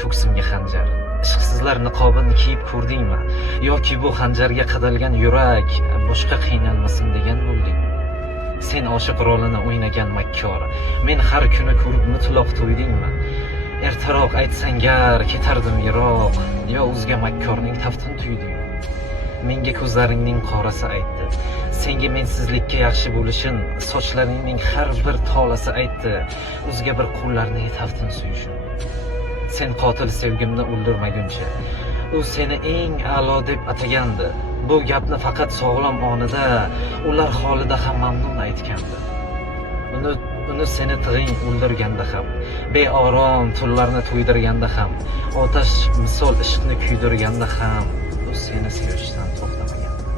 ko'ksimga xanjar. Ishqsizlar niqobini kiyib ko'rdingmi? Yoki bu xanjarga qadalgan yurak boshqa qiynalmasin degan bo'ldingmi? Sen oshiq rolini o'ynagan makkor, men har kuni ko'rib mutlaq to'ydingmi? Ertaroq aytsang gar ketardim yiroq, yo o'zga makkorning taftin tuydingmi? Menga ko'zlaringning qorasi aytdi, senga mensizlikka yaxshi bo'lishim, sochlaringning har bir tolasi aytdi, o'zga bir qo'llarning taftin suyishim. Sen qotil sevgimni o'ldirmaguncha, u seni eng a'lo deb atagandi. Bu gapni faqat sog'lom onida, ular holida ham mamnun aytgandi. Uni seni tig'ing o'ldirganda ham, beorom tunlarni to'ydirganda ham, otash misol ishqni kuydirganda ham, u seni sevishdan to'xtamadi.